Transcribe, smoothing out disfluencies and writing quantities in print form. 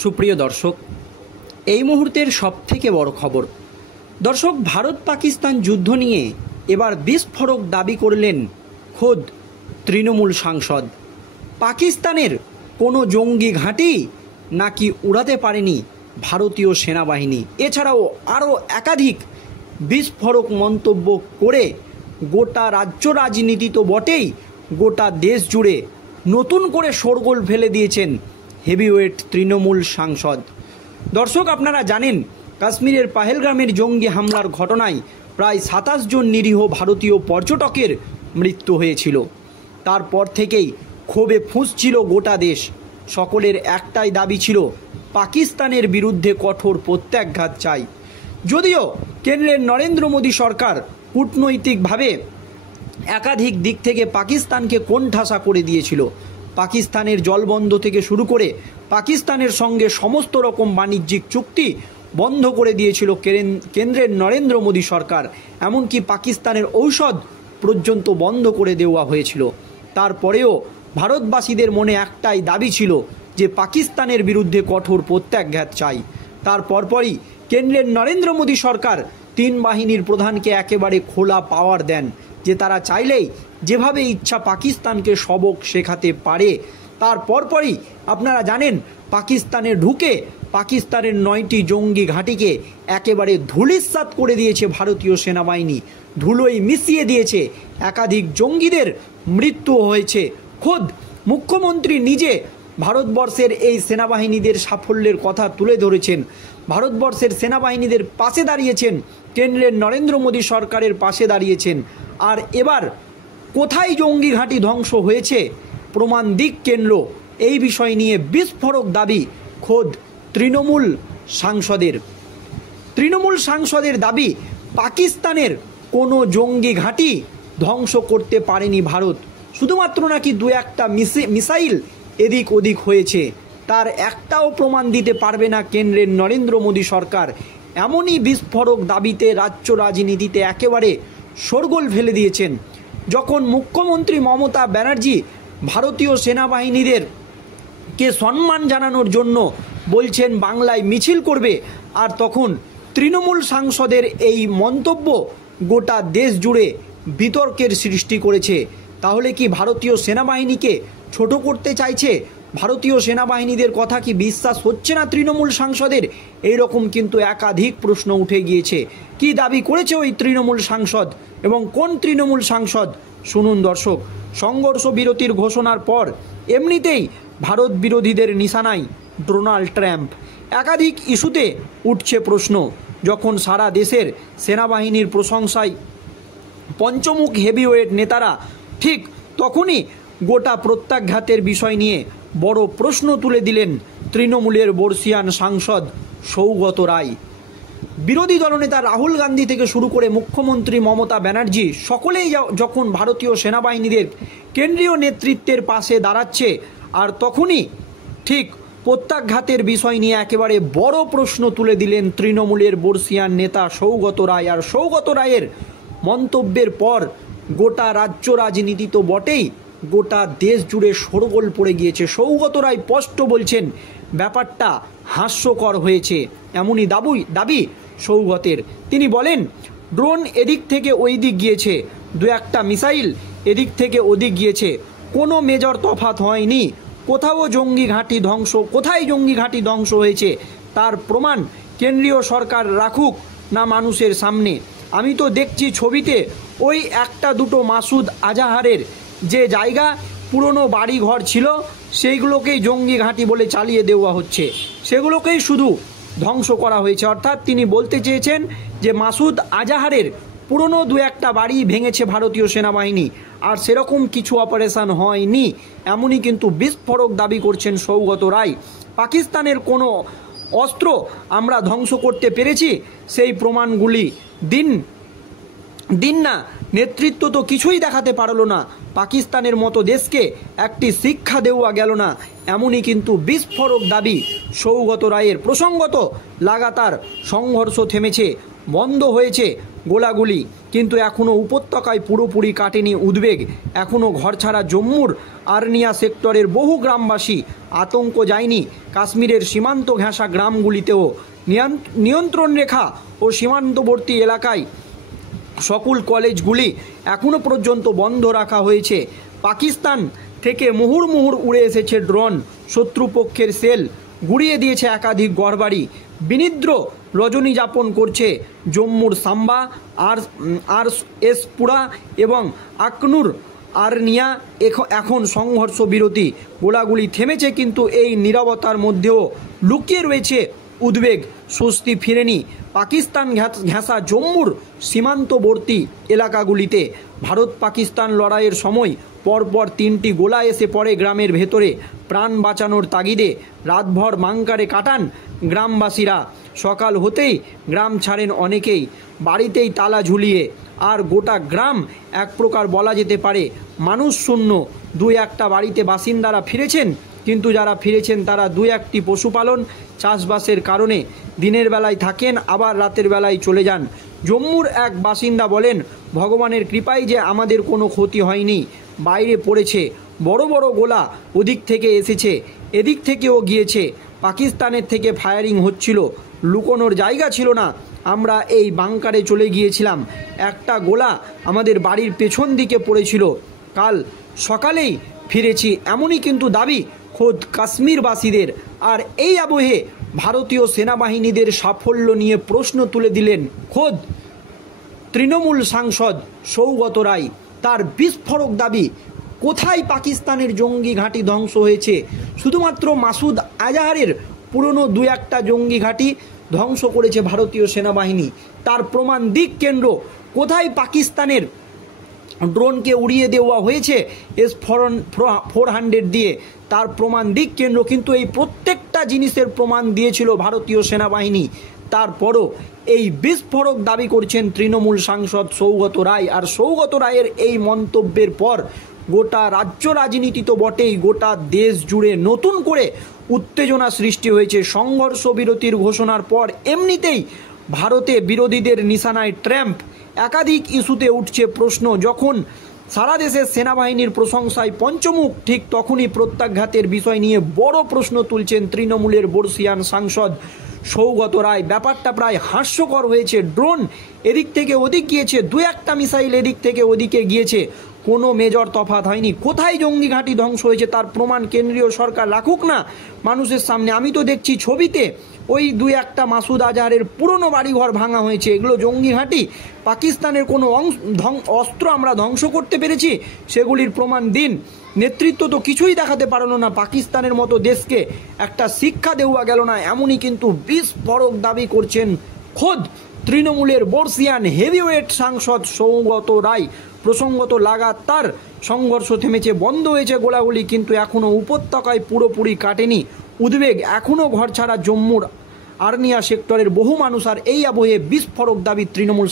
সুপ্রিয় দর্শক, এই মুহূর্তের সবথেকে বড় খবর। দর্শক, ভারত পাকিস্তান যুদ্ধ নিয়ে এবার বিস্ফোরক দাবি করলেন খোদ তৃণমূল সাংসদ। পাকিস্তানের কোনো জঙ্গি ঘাঁটি নাকি উড়াতে পারেনি ভারতীয় সেনাবাহিনী। এছাড়াও আরও একাধিক বিস্ফোরক মন্তব্য করে গোটা রাজ্য রাজনীতি তো বটেই, গোটা দেশ জুড়ে নতুন করে শোরগোল ফেলে দিয়েছেন হেভিওয়েট তৃণমূল সাংসদ। দর্শক, আপনারা জানেন কাশ্মীরের পাহেলগ্রামের জঙ্গি হামলার ঘটনায় প্রায় ২৭ জন নিরীহ ভারতীয় পর্যটকের মৃত্যু হয়েছিল। তারপর থেকেই ক্ষোভে ফুঁসছিল গোটা দেশ। সকলের একটাই দাবি ছিল, পাকিস্তানের বিরুদ্ধে কঠোর প্রত্যাঘাত চাই। যদিও কেন্দ্রের নরেন্দ্র মোদী সরকার কূটনৈতিকভাবে একাধিক দিক থেকে পাকিস্তানকে কোণঠাসা করে দিয়েছিল। পাকিস্তানের জলবন্ধ থেকে শুরু করে পাকিস্তানের সঙ্গে সমস্ত রকম বাণিজ্যিক চুক্তি বন্ধ করে দিয়েছিল কেন্দ্রের নরেন্দ্র মোদী সরকার। এমনকি পাকিস্তানের ঔষধ পর্যন্ত বন্ধ করে দেওয়া হয়েছিল। তারপরেও ভারতবাসীদের মনে একটাই দাবি ছিল যে পাকিস্তানের বিরুদ্ধে কঠোর প্রত্যাঘাত চাই। তার পরপরই কেন্দ্রের নরেন্দ্র মোদী সরকার ৩ বাহিনীর প্রধানকে একেবারে খোলা পাওয়ার দেন যে তারা চাইলেই যেভাবে ইচ্ছা পাকিস্তানকে সবক শেখাতে পারে। তার পরপরই আপনারা জানেন পাকিস্তানে ঢুকে পাকিস্তানের ৯টি জঙ্গি ঘাঁটিকে একেবারে ধূলিসাৎ করে দিয়েছে ভারতীয় সেনাবাহিনী। ধুলোয় মিশিয়ে দিয়েছে। একাধিক জঙ্গিদের মৃত্যু হয়েছে। খোদ মুখ্যমন্ত্রী নিজে ভারতবর্ষের এই সেনাবাহিনীদের সাফল্যের কথা তুলে ধরেছেন। ভারতবর্ষের সেনাবাহিনীদের পাশে দাঁড়িয়েছেন, কেন্দ্রের নরেন্দ্র মোদী সরকারের পাশে দাঁড়িয়েছেন। আর এবার কোথায় জঙ্গি ঘাঁটি ধ্বংস হয়েছে প্রমাণ দিক কেন্দ্র, এই বিষয় নিয়ে বিস্ফোরক দাবি খোদ তৃণমূল সাংসদের দাবি, পাকিস্তানের কোনো জঙ্গি ঘাঁটি ধ্বংস করতে পারেনি ভারত। শুধুমাত্র নাকি ২-১টা মিসাইল এদিক ওদিক হয়েছে, তার একটাও প্রমাণ দিতে পারবে না কেন্দ্রের নরেন্দ্র মোদী সরকার। এমনই বিস্ফোরক দাবিতে রাজ্য রাজনীতিতে একেবারে শোরগোল ফেলে দিয়েছেন। যখন মুখ্যমন্ত্রী মমতা ব্যানার্জি ভারতীয় সেনাবাহিনীদেরকে সম্মান জানানোর জন্য বলছেন বাংলায় মিছিল করবে, আর তখন তৃণমূল সাংসদের এই মন্তব্য গোটা দেশ জুড়ে বিতর্কের সৃষ্টি করেছে। তাহলে কি ভারতীয় সেনাবাহিনীকে ছোট করতে চাইছে? ভারতীয় সেনাবাহিনীদের কথা কি বিশ্বাস হচ্ছে না তৃণমূল সাংসদের? এইরকম কিন্তু একাধিক প্রশ্ন উঠে গিয়েছে। কি দাবি করেছে ওই তৃণমূল সাংসদ এবং কোন তৃণমূল সাংসদ? শুনুন দর্শক। সংঘর্ষ বিরতির ঘোষণার পর এমনিতেই ভারত বিরোধীদের নিশানায় ডোনাল্ড ট্রাম্প। একাধিক ইস্যুতে উঠছে প্রশ্ন। যখন সারা দেশের সেনাবাহিনীর প্রশংসায় পঞ্চমুখ হেভিওয়েট নেতারা, ঠিক তখনই গোটা প্রত্যাঘাতের বিষয় নিয়ে বড় প্রশ্ন তুলে দিলেন তৃণমূলের বর্ষিয়ান সাংসদ সৌগত রায়। বিরোধী দলনেতা রাহুল গান্ধী থেকে শুরু করে মুখ্যমন্ত্রী মমতা ব্যানার্জি সকলেই যখন ভারতীয় সেনাবাহিনীদের কেন্দ্রীয় নেতৃত্বের পাশে দাঁড়াচ্ছে, আর তখনই ঠিক প্রত্যাঘাতের বিষয় নিয়ে একেবারে বড় প্রশ্ন তুলে দিলেন তৃণমূলের বর্ষিয়ান নেতা সৌগত রায়। আর সৌগত রায়ের মন্তব্যের পর গোটা রাজ্য রাজনীতি তো বটেই, গোটা দেশ জুড়ে শোরগোল পড়ে গিয়েছে। সৌগত রায় স্পষ্ট বলছেন ব্যাপারটা হাস্যকর হয়েছে, এমনই দাবি সৌগতের। তিনি বলেন, ড্রোন এদিক থেকে ওই দিক গিয়েছে, ২-১টা মিসাইল এদিক থেকে ওদিক গিয়েছে, কোনো মেজর তফাৎ হয়নি। কোথায় জঙ্গি ঘাঁটি ধ্বংস হয়েছে তার প্রমাণ কেন্দ্রীয় সরকার রাখুক না মানুষের সামনে। আমি তো দেখছি ছবিতে ওই ১-২টো মাসুদ আজাহারের যে জায়গা পুরনো বাড়ি ঘর ছিল সেইগুলোকেই জঙ্গি ঘাঁটি বলে চালিয়ে দেওয়া হচ্ছে, সেগুলোকেই শুধু ধ্বংস করা হয়েছে। অর্থাৎ তিনি বলতে চেয়েছেন যে মাসুদ আজাহারের পুরনো ২-১টা বাড়ি ভেঙেছে ভারতীয় সেনাবাহিনী, আর সেরকম কিছু অপারেশন হয়নি। এমনই কিন্তু বিস্ফোরক দাবি করছেন সৌগত রায়। পাকিস্তানের কোনো অস্ত্র আমরা ধ্বংস করতে পেরেছি সেই প্রমাণগুলি দিন না। নেতৃত্ব তো কিছুই দেখাতে পারলো না, পাকিস্তানের মতো দেশকে একটি শিক্ষা দেওয়া গেল না। এমনই কিন্তু বিস্ফোরক দাবি সৌগত রায়ের। প্রসঙ্গত লাগাতার সংঘর্ষ থেমেছে, বন্ধ হয়েছে গোলাগুলি। কিন্তু এখনও উপত্যকায় পুরোপুরি কাটেনি উদ্বেগ। এখনও ঘরছাড়া জম্মুর আর্নিয়া সেক্টরের বহু গ্রামবাসী, আতঙ্ক যায়নি কাশ্মীরের সীমান্ত ঘেঁষা গ্রামগুলিতেও। নিয়ন্ত্রণ রেখা ও সীমান্তবর্তী এলাকায় সকল কলেজগুলি এখনও পর্যন্ত বন্ধ রাখা হয়েছে। পাকিস্তান থেকে মুহুর্মুহুর উড়ে এসেছে ড্রোন, শত্রুপক্ষের সেল গুড়িয়ে দিয়েছে একাধিক ঘরবাড়ি। বিনিদ্র রজনী যাপন করছে জম্মুর সাম্বা, এসপুরা এবং আকনুর আর্নিয়া। এখন সংঘর্ষ বিরতি, গোলাগুলি থেমেছে, কিন্তু এই নীরবতার মধ্যেও লুকিয়ে রয়েছে উদ্বেগ। স্বস্তি ফিরেনি পাকিস্তান ঘেঁষা জম্মুর সীমান্তবর্তী এলাকাগুলিতে। ভারত পাকিস্তান লড়াইয়ের সময় পরপর 3টি গোলা এসে পড়ে গ্রামের ভেতরে। প্রাণ বাঁচানোর তাগিদে রাতভর বাংকারে কাটান গ্রামবাসীরা। সকাল হতেই গ্রাম ছাড়েন অনেকেই, বাড়িতেই তালা ঝুলিয়ে। আর গোটা গ্রাম এক প্রকার বলা যেতে পারে মানুষ শূন্য। 2-1টা বাড়িতে বাসিন্দারা ফিরেছেন, কিন্তু যারা ফিরেছেন তারা 2-1টি পশুপালন চাষবাসের কারণে দিনের বেলায় থাকেন, আবার রাতের বেলায় চলে যান। জম্মুর এক বাসিন্দা বলেন, ভগবানের কৃপায় যে আমাদের কোনো ক্ষতি হয়নি। বাইরে পড়েছে বড় বড় গোলা, ওদিক থেকে এসেছে, এদিক থেকেও গিয়েছে। পাকিস্তানের থেকে ফায়ারিং হচ্ছিল, লুকোনোর জায়গা ছিল না। আমরা এই বাংকারে চলে গিয়েছিলাম, একটা গোলা আমাদের বাড়ির পেছন দিকে পড়েছিল। কাল সকালেই ফিরেছি, এমনই কিন্তু দাবি খোদ কাশ্মীরবাসীদের। আর এই আবহে ভারতীয় সেনাবাহিনীদের সাফল্য নিয়ে প্রশ্ন তুলে দিলেন খোদ তৃণমূল সাংসদ সৌগত রায়। তার বিস্ফোরক দাবি, কোথায় পাকিস্তানের জঙ্গি ঘাঁটি ধ্বংস হয়েছে? শুধুমাত্র মাসুদ আজহারের পুরনো 2-1টা জঙ্গি ঘাঁটি ধ্বংস করেছে ভারতীয় সেনাবাহিনী। তার প্রমাণ দিক কেন্দ্র। কোথায় পাকিস্তানের ড্রোনকে উড়িয়ে দেওয়া হয়েছে S-400 দিয়ে, তার প্রমাণ দিক কেন্দ্র। কিন্তু এই প্রত্যেকটা জিনিসের প্রমাণ দিয়েছিল ভারতীয় সেনাবাহিনী। তারপরও এই বিস্ফোরক দাবি করছেন তৃণমূল সাংসদ সৌগত রায়। আর সৌগত রায়ের এই মন্তব্যের পর গোটা রাজ্য রাজনীতি তো বটেই, গোটা দেশ জুড়ে নতুন করে উত্তেজনা সৃষ্টি হয়েছে। সংঘর্ষ বিরতির ঘোষণার পর এমনিতেই ভারতে বিরোধীদের নিশানায় ট্রাম্প। একাধিক ইস্যুতে উঠছে প্রশ্ন। যখন সারা দেশের সেনাবাহিনীর প্রশংসায় পঞ্চমুখ, ঠিক তখনই প্রত্যাঘাতের বিষয় নিয়ে বড় প্রশ্ন তুলছেন তৃণমূলের বর্ষিয়ান সাংসদ সৌগত রায়। ব্যাপারটা প্রায় হাস্যকর হয়েছে। ড্রোন এদিক থেকে ওদিক গিয়েছে, 2-1টা মিসাইল এদিক থেকে ওদিকে গিয়েছে, কোনো মেজর তফাৎ হয়নি। কোথায় জঙ্গি ঘাঁটি ধ্বংস হয়েছে তার প্রমাণ কেন্দ্রীয় সরকার রাখুক না মানুষের সামনে। আমি তো দেখছি ছবিতে ওই 2-1টা মাসুদ আজহারের পুরনো বাড়িঘর ভাঙা হয়েছে, এগুলো জঙ্গি ঘাঁটি? পাকিস্তানের কোনো অস্ত্র আমরা ধ্বংস করতে পেরেছি সেগুলির প্রমাণ দিন। নেতৃত্ব তো কিছুই দেখাতে পারলো না, পাকিস্তানের মতো দেশকে একটা শিক্ষা দেওয়া গেল না। এমনই কিন্তু বিস্ফোরক দাবি করছেন খোদ তৃণমূলের বর্ষিয়ান হেভিওয়েট সাংসদ সৌগত রায়। প্রসঙ্গত লাগাতার সংঘর্ষ থেমেছে, বন্ধ হয়েছে গোলাগুলি, কিন্তু এখনও উপত্যকায় পুরোপুরি কাটেনি উদ্বেগ। এখনও ঘরছাড়া জম্মুর আর্নিয়া সেক্টরের বহু মানুষ। আর এই আবহে বিস্ফোরক দাবি তৃণমূল